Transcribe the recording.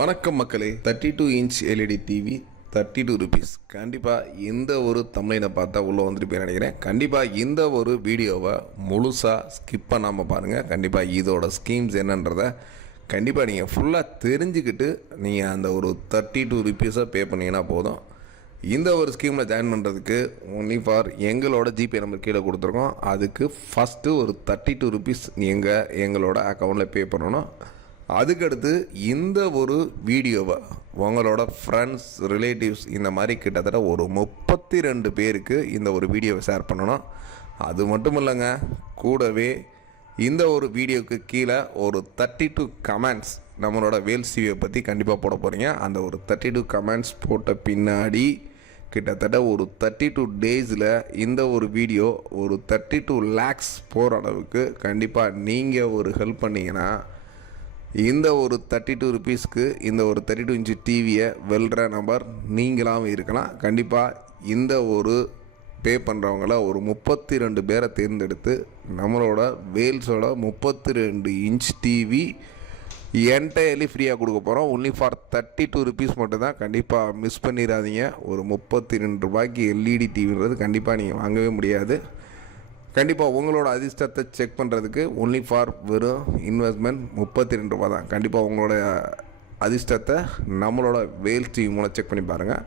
வணக்கம் மக்களே. 32 inch LED TV 32 rupees. கண்டிப்பாக இந்த ஒரு தமிழனை பார்த்தா உள்ளே வந்துட்டு போய் நினைக்கிறேன். கண்டிப்பாக இந்த ஒரு வீடியோவை முழுசாக ஸ்கிப் பண்ணாமல் பாருங்கள். கண்டிப்பாக இதோட ஸ்கீம்ஸ் என்னன்றதை கண்டிப்பாக நீங்கள் ஃபுல்லாக தெரிஞ்சுக்கிட்டு நீங்கள் அந்த ஒரு 32 ருபீஸை பே பண்ணிங்கன்னா போதும். இந்த ஒரு ஸ்கீமில் ஜாயின் பண்ணுறதுக்கு ஒன்லி ஃபார் எங்களோட ஜிபே நம்பர் கீழே கொடுத்துருக்கோம். அதுக்கு ஃபஸ்ட்டு ஒரு 32 ருபீஸ் நீங்கள் எங்களோட அக்கௌண்ட்டில் பே பண்ணணும். அதுக்கடுத்து இந்த ஒரு வீடியோவை உங்களோட ஃப்ரெண்ட்ஸ், ரிலேட்டிவ்ஸ் இந்த மாதிரி கிட்டத்தட்ட ஒரு 32 பேருக்கு இந்த ஒரு வீடியோவை ஷேர் பண்ணணும். அது மட்டும் இல்லைங்க, கூடவே இந்த ஒரு வீடியோவுக்கு கீழே ஒரு 32 கமெண்ட்ஸ் நம்மளோட வேல்ஸ் டிவியை பற்றி கண்டிப்பாக போட போகிறீங்க. அந்த ஒரு 32 கமெண்ட்ஸ் போட்ட பின்னாடி கிட்டத்தட்ட ஒரு 32 டேஸில் இந்த ஒரு வீடியோ ஒரு 32 lakhs போகிற அளவுக்கு கண்டிப்பாக நீங்கள் ஒரு ஹெல்ப் பண்ணிங்கன்னா இந்த ஒரு 32 ருபீஸ்க்கு இந்த ஒரு 32 இன்ச்சு டிவியை வெல்ற நம்பர் நீங்களாகவும் இருக்கலாம். கண்டிப்பாக இந்த ஒரு பே பண்ணுறவங்கள ஒரு 32 பேரை தேர்ந்தெடுத்து நம்மளோட வேல்ஸோட 32 இன்ச் டிவி என்டையர்லி ஃப்ரீயாக கொடுக்க போகிறோம். ஒன்லி ஃபார் 32 ருபீஸ் மட்டும்தான். கண்டிப்பாக மிஸ் பண்ணிடாதீங்க. ஒரு 32 ரூபாய்க்கு எல்இடி டிவின்றது கண்டிப்பாக நீங்கள் வாங்கவே முடியாது. கண்டிப்பாக உங்களோட அதிர்ஷ்டத்தை செக் பண்ணுறதுக்கு ஒன்லி ஃபார் வெறும் இன்வெஸ்ட்மெண்ட் 32 ரூபா தான். கண்டிப்பாக உங்களோட அதிர்ஷ்டத்தை நம்மளோட வேல்ஸ் டிவி மூலம் செக் பண்ணி பாருங்கள்.